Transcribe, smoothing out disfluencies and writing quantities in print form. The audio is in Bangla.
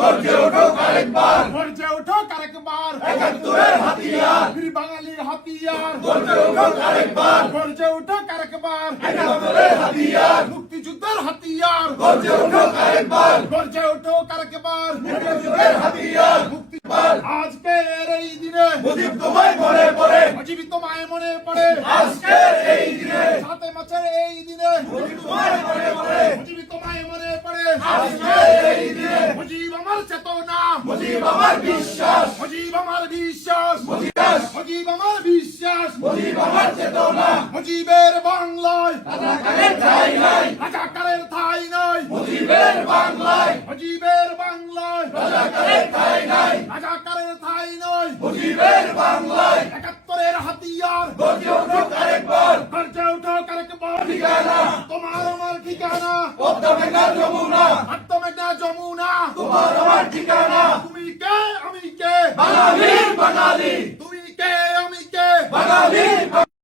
গর্জে উঠুক আরেকবার, গর্জে উঠুক আরেকবার, একাত্তরের হাতিয়ার, বীর বাঙালির হাতিয়ার, গর্জে উঠুক আরেকবার, গর্জে উঠুক আরেকবার, একাত্তরের হাতিয়ার, মুক্তিযুদ্ধের হাতিয়ার, গর্জে উঠুক আরেকবার, গর্জে উঠুক আরেকবার, মুক্তিযুদ্ধের হাতিয়ার, মুক্তিবার। আজকের এই দিনে মুজিব তোমায় মনে পড়ে, মুজিব তোমায় মনে পড়ে, আজকের এই দিনে 7 মাসের এই দিনে মুজিব তোমায় মনে পড়ে, মুজিব তোমায় মনে পড়ে, আজকের এই দিনে মুজিব আমার চেতনা, মুজিব আমার বিশ্বাস, মুজিব আমার বিশ্বাস, মুজিব মুজিব আমার বিশ্বাস, মুজিব আমার চেতনা, মুজিবের বাংলায় রাজাকারের ঠাঁই নাই, রাজাকারের ঠাঁই নাই, মুজিবের বাংলায় মুজিবের বাংলায় রাজাকারের ঠাঁই নাই, রাজাকারের ঠাঁই নয়, মুজিবের বাংলায় একাত্তরের হাতিয়ার, গর্জে উঠুক আরেকবার, গর্জে উঠুক আরেকবার, ঠিকানা তোমার আমার ঠিকানা, পদ্মা মেঘনা যমুনা, আত্মমেঘনা যমুনা, তোমার আমার ঠিকানা, তুমি কে আমি কে, বাঙালি বাঙালি